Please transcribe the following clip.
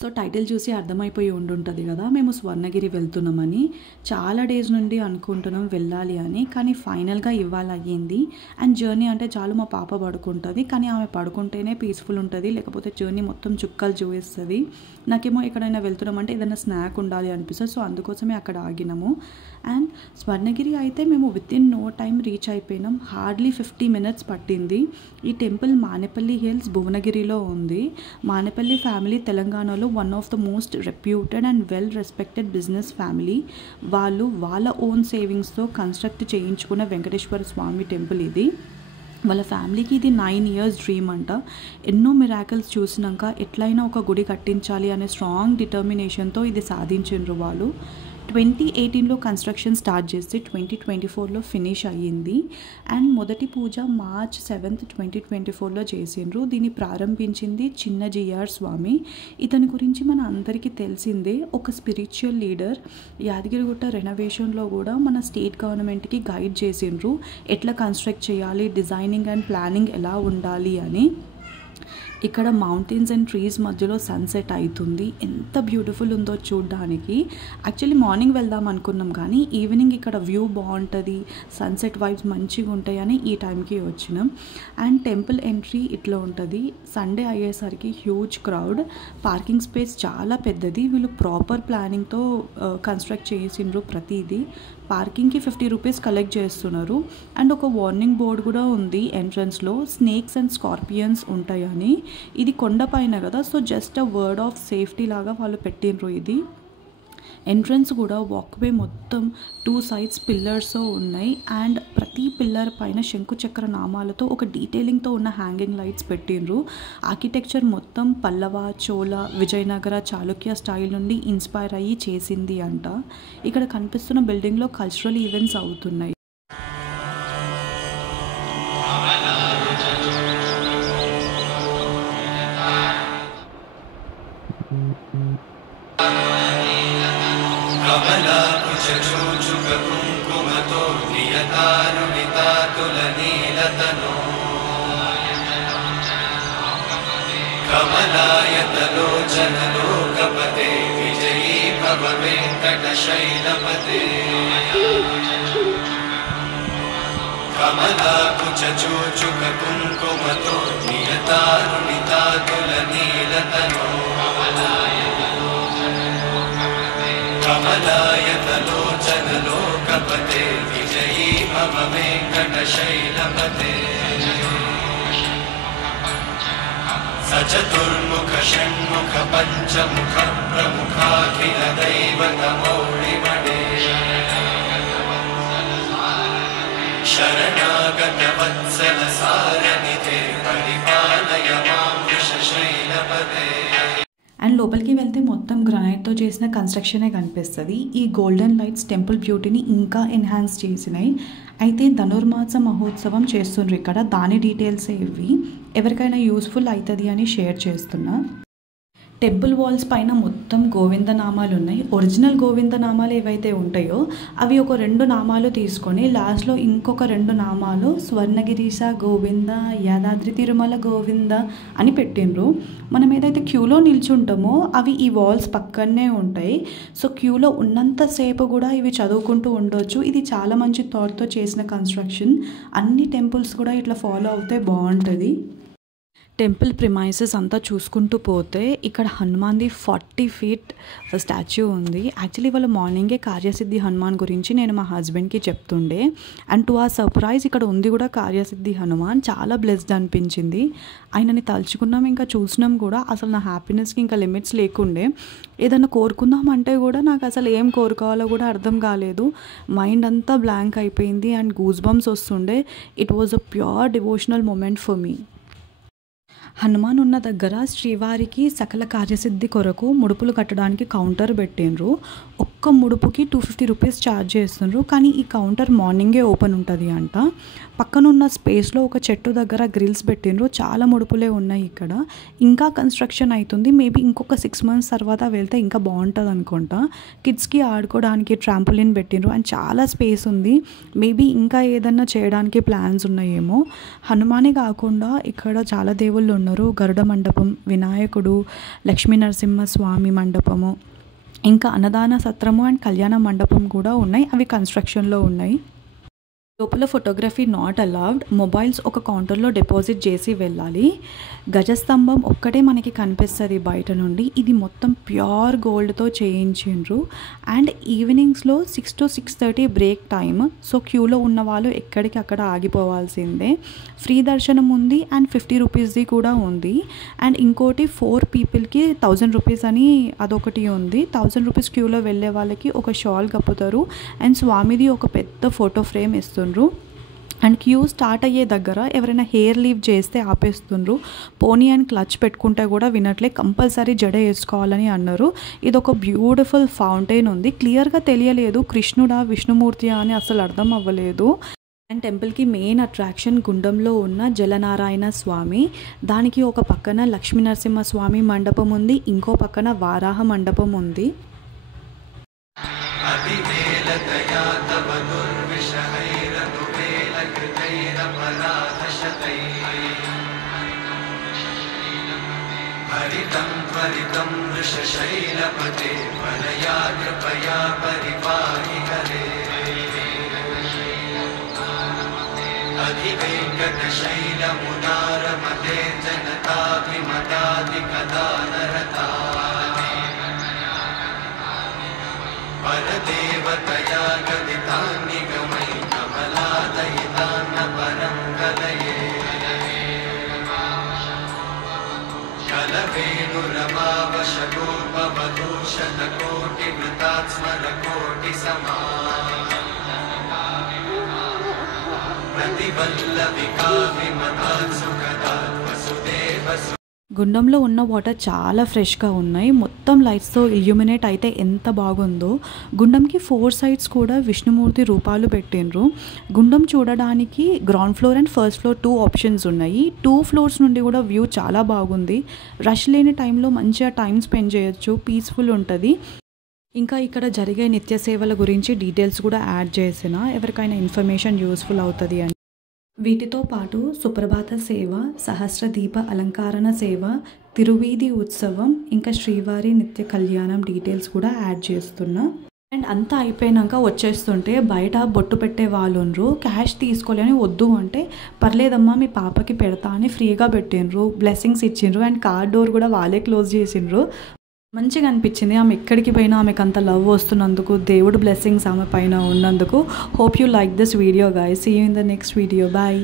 So title చూసి అర్థమైపోయి ఉండుంటది కదా! మేము స్వర్ణగిరి వెళ్తున్నామని. చాలా డేస్ నుండి అనుకుంటున్నాం వెళ్ళాలి అని. కానీ ఫైనల్‌గా ఇవాళ అయ్యింది. అండ్ జర్నీ అంటే చాలు మా పాప పడుకుంటది. కానీ ఆమె పడుకుంటేనే పీస్‌ఫుల్ ఉంటది. లేకపోతే జర్నీ మొత్తం చుక్కలు చూపిస్తది. నాకేమో ఎక్కడైనా వెళ్తున్నామంటే ఏదైనా స్నాక్ ఉండాలి అనిపిస్తది. సో అందుకోసమే అక్కడ ఆగినాము. అండ్ స్వర్ణగిరి అయితే మేము వితిన్ నో టైమ్ రీచ్ అయిపోయినాం. హార్డ్లీ 50 మినిట్స్ పట్టింది. ఈ టెంపుల్ మానేపల్లి హిల్స్ భువనగిరిలో ఉంది. మానేపల్లి ఫ్యామిలీ తెలంగాణలో one of the most reputed and well respected business family. వాళ్ళు వాళ్ళ ఓన్ సేవింగ్స్తో కన్స్ట్రక్ట్ చేయించుకున్న వెంకటేశ్వర స్వామి టెంపుల్ ఇది. వాళ్ళ ఫ్యామిలీకి ఇది 9 ఇయర్స్ డ్రీమ్ అంట. ఎన్నో మిరాకిల్స్ చూసినాక ఎట్లయినా ఒక గుడి కట్టించాలి అనే స్ట్రాంగ్ డిటర్మినేషన్తో ఇది సాధించిండ్రు వాళ్ళు. 2018లో కన్స్ట్రక్షన్ స్టార్ట్ చేస్తే 2024లో ఫినిష్ అయ్యింది. అండ్ మొదటి పూజ మార్చ్ 7th 2024లో చేసిండ్రు. దీన్ని ప్రారంభించింది చిన్న జిఆర్ స్వామి. ఇతని గురించి మన అందరికీ తెలిసిందే. ఒక స్పిరిచువల్ లీడర్. యాదగిరిగుట్ట రెనోవేషన్లో కూడా మన స్టేట్ గవర్నమెంట్కి గైడ్ చేసిండ్రు. ఎట్లా కన్స్ట్రక్ట్ చేయాలి, డిజైనింగ్ అండ్ ప్లానింగ్ ఎలా ఉండాలి అని. ఇక్కడ మౌంటైన్స్ అండ్ ట్రీస్ మధ్యలో సన్సెట్ అవుతుంది. ఎంత బ్యూటిఫుల్ ఉందో చూడడానికి. యాక్చువల్లీ మార్నింగ్ వెళ్దాం అనుకున్నాం కానీ ఈవినింగ్ ఇక్కడ వ్యూ బాగుంటుంది, సన్సెట్ వైబ్స్ మంచిగా ఉంటాయని ఈ టైంకి వచ్చినాం. అండ్ టెంపుల్ ఎంట్రీ ఇట్లా ఉంటుంది. సండే అయ్యేసరికి హ్యూజ్ క్రౌడ్. పార్కింగ్ స్పేస్ చాలా పెద్దది. వీళ్ళు ప్రాపర్ ప్లానింగ్తో కన్స్ట్రక్ట్ చేసిండ్రు ప్రతిదీ. పార్కింగ్కి 50 రూపీస్ కలెక్ట్ చేస్తున్నారు. అండ్ ఒక వార్నింగ్ బోర్డు కూడా ఉంది ఎంట్రన్స్లో, స్నేక్స్ అండ్ స్కార్పియన్స్ ఉంటాయని. ఇది కొండపైన కదా, so just a word of safety లాగా వాళ్ళు పెట్టినరు ఇది. ఎంట్రన్స్ కూడా వాక్వే మొత్తం 2 sides పిల్లర్స్తో ఉన్నాయి. అండ్ ప్రతి పిల్లర్ పైన శంకుచక్ర నామాలతో ఒక డీటెయిలింగ్తో ఉన్న హ్యాంగింగ్ లైట్స్ పెట్టిండ్రు. ఆర్కిటెక్చర్ మొత్తం పల్లవ, చోళ, విజయనగర, చాళుక్య స్టైల్ నుండి ఇన్స్పైర్ అయ్యి చేసింది అంట. ఇక్కడ కనిపిస్తున్న బిల్డింగ్లో కల్చరల్ ఈవెంట్స్ అవుతున్నాయి. కమలాయతలోచనలోకపతే విజయీ భవ వెంకటశైలపతే కమలాకుచూచుక కుంకుమతో నియతారుణితాతుల నీలతనో కమలాయతలోచనలోకపతే విజయీ భవ వెంకటశైలపతే సచతుర్ముఖ షణ్ముఖ పంచముఖ ప్రముఖాఖిల దైవతమౌళిమణే శరణాగత వత్సల సారనిధే పరిపాలయ మాం వృషశైలపతే. అండ్ లోపలికి వెళ్తే మొత్తం గ్రానైట్తో చేసిన కన్స్ట్రక్షనే కనిపిస్తుంది. ఈ గోల్డెన్ లైట్స్ టెంపుల్ బ్యూటీని ఇంకా ఎన్హాన్స్ చేసినాయి. అయితే ధనుర్మాస మహోత్సవం చేస్తుండ్రు ఇక్కడ. దాని డీటెయిల్సే ఇవి. ఎవరికైనా యూస్ఫుల్ అవుతుంది అని షేర్ చేస్తున్నా. టెంపుల్ వాల్స్ పైన మొత్తం గోవింద నామాలు ఉన్నాయి. ఒరిజినల్ గోవింద నామాలు ఏవైతే ఉంటాయో అవి ఒక 2 నామాలు తీసుకొని లాస్ట్లో ఇంకొక 2 నామాలు స్వర్ణగిరీశ గోవింద, యాదాద్రి తిరుమల గోవింద అని పెట్టిండ్రు. మనం ఏదైతే క్యూలో నిల్చుంటామో అవి ఈ వాల్స్ పక్కనే ఉంటాయి. సో క్యూలో ఉన్నంతసేపు కూడా ఇవి చదువుకుంటూ ఉండొచ్చు. ఇది చాలా మంచి థాట్తో చేసిన కన్స్ట్రక్షన్. అన్ని టెంపుల్స్ కూడా ఇట్లా ఫాలో అవుతే బాగుంటుంది. టెంపుల్ ప్రిమైసెస్ అంతా చూసుకుంటూ పోతే ఇక్కడ హనుమాన్ది 40 feet స్టాచ్యూ ఉంది. యాక్చువల్లీ వాళ్ళ మార్నింగే కార్యసిద్ధి హనుమాన్ గురించి నేను మా హస్బెండ్కి చెప్తుండే. అండ్ టు ఆ సర్ప్రైజ్ ఇక్కడ ఉంది కూడా కార్యసిద్ధి హనుమాన్. చాలా బ్లెస్డ్ అనిపించింది. ఆయనని తలుచుకున్నాం, ఇంకా చూసినాం కూడా. అసలు నా హ్యాపీనెస్కి ఇంకా లిమిట్స్ లేకుండే. ఏదైనా కోరుకుందామంటే కూడా నాకు అసలు ఏం కోరుకోవాలో కూడా అర్థం కాలేదు. మైండ్ అంతా బ్లాంక్ అయిపోయింది అండ్ గూస్ బంప్స్ వస్తుండే. It was a pure devotional moment for me. Hanuman ఉన్న దగ్గర శ్రీవారికి సకల కార్యసిద్ధి కొరకు ముడుపులు కట్టడానికి కౌంటర్ పెట్టిండ్రు. ఒక్క ముడుపుకి 250 రూపీస్ ఛార్జ్ చేస్తుండ్రు. కానీ ఈ కౌంటర్ మార్నింగే ఓపెన్ ఉంటుంది అంట. పక్కనున్న స్పేస్లో ఒక చెట్టు దగ్గర గ్రిల్స్ పెట్టిండ్రు. చాలా ముడుపులే ఉన్నాయి ఇక్కడ. ఇంకా కన్స్ట్రక్షన్ అవుతుంది. మేబీ ఇంకొక 6 months తర్వాత వెళ్తే ఇంకా బాగుంటుంది అనుకుంటా. కిడ్స్కి ఆడుకోవడానికి ట్రాంపోలిన్ పెట్టిండ్రు అండ్ చాలా స్పేస్ ఉంది. మేబీ ఇంకా ఏదన్నా చేయడానికి ప్లాన్స్ ఉన్నాయేమో. హనుమానే కాకుండా ఇక్కడ చాలా దేవుళ్ళు ఉన్నారు. గరుడ మండపం, వినాయకుడు, లక్ష్మీ నరసింహస్వామి మండపము, ఇంకా అన్నదాన సత్రము అండ్ కళ్యాణ మండపం కూడా ఉన్నాయి. అవి కన్స్ట్రక్షన్లో ఉన్నాయి. లోపల ఫోటోగ్రఫీ నాట్ అలౌడ్. మొబైల్స్ ఒక కౌంటర్లో డిపాజిట్ చేసి వెళ్ళాలి. గజస్తంభం ఒక్కటే మనకి కనిపిస్తుంది బయట నుండి. ఇది మొత్తం ప్యూర్ గోల్డ్తో చేయించిండ్రు. అండ్ ఈవినింగ్స్లో 6 to 6:30 బ్రేక్ టైమ్. సో క్యూలో ఉన్న వాళ్ళు ఎక్కడికి అక్కడ ఆగిపోవాల్సిందే. ఫ్రీ దర్శనం ఉంది అండ్ 50 రూపీస్ది కూడా ఉంది. అండ్ ఇంకోటి 4 పీపుల్కి 1000 రూపీస్ అని అదొకటి ఉంది. 1000 రూపీస్ క్యూలో వెళ్ళే వాళ్ళకి ఒక షాల్ కప్పుతారు అండ్ స్వామిది ఒక పెద్ద ఫోటో ఫ్రేమ్ ఇస్తుండ్రు. అండ్ క్యూ స్టార్ట్ అయ్యే దగ్గర ఎవరైనా హెయిర్ లీవ్ చేస్తే ఆపేస్తుండ్రు. పోనీ అండ్ క్లచ్ పెట్టుకుంటే కూడా వినట్లే, కంపల్సరీ జడ వేసుకోవాలని అన్నారు. ఇది ఒక బ్యూటిఫుల్ ఫౌంటైన్ ఉంది. క్లియర్గా తెలియలేదు కృష్ణుడా విష్ణుమూర్తి అని అసలు అర్థం అవ్వలేదు. అండ్ టెంపుల్కి మెయిన్ అట్రాక్షన్ గుండంలో ఉన్న జలనారాయణ స్వామి. దానికి ఒక పక్కన లక్ష్మీ నరసింహస్వామి మండపం ఉంది, ఇంకో పక్కన వారాహ మండపం ఉంది. हरितं त्वरितं वृषशैलपते वरया कृपया परिपाहि हरे अधिवेङ्कटशैलमुदारमते जनताभिमतादिकदानरता परदेवतया गदितान्निगमै कमलादयितान्न परं कलये कलवेणुरमावशगोपवधूशतकोटिवृतात्स्मरकोटिसमा प्रतिवल्लविका विमतात् सुखदात् वसुदेवसु. గుండంలో ఉన్న వాటర్ చాలా ఫ్రెష్గా ఉన్నాయి. మొత్తం లైట్స్తో ఇల్యూమినేట్ అయితే ఎంత బాగుందో. గుండంకి 4 సైడ్స్ కూడా విష్ణుమూర్తి రూపాలు పెట్టిండ్రు. గుండం చూడడానికి ground floor and first floor 2 options ఉన్నాయి. 2 ఫ్లోర్స్ నుండి కూడా వ్యూ చాలా బాగుంది. రష్ లేని టైంలో మంచిగా టైం స్పెండ్ చేయొచ్చు, పీస్ఫుల్ ఉంటుంది. ఇంకా ఇక్కడ జరిగే నిత్య సేవల గురించి డీటెయిల్స్ కూడా యాడ్ చేసిన ఎవరికైనా ఇన్ఫర్మేషన్ యూస్ఫుల్ అవుతుంది అని. వీటితో పాటు సుప్రభాత సేవ, సహస్ర దీప అలంకరణ సేవ, తిరువీధి ఉత్సవం, ఇంకా శ్రీవారి నిత్య కళ్యాణం డీటెయిల్స్ కూడా యాడ్ చేస్తున్నా. అండ్ అంతా అయిపోయినాక వచ్చేస్తుంటే బయట బొట్టు పెట్టే వాళ్ళు ఉండ్రు. క్యాష్ తీసుకోలేని వద్దు అంటే పర్లేదమ్మా మీ పాపకి పెడతా అని ఫ్రీగా పెట్టిండ్రు. బ్లెస్సింగ్స్ ఇచ్చిండ్రు అండ్ కార్ డోర్ కూడా వాళ్ళే క్లోజ్ చేసిండ్రు. మంచిగా అనిపించింది. ఆమె ఎక్కడికి పోయినా ఆమెకు అంత లవ్ వస్తున్నందుకు, దేవుడు బ్లెస్సింగ్స్ ఆమె పైన ఉన్నందుకు. Hope you like this video guys. See you in the next video. Bye.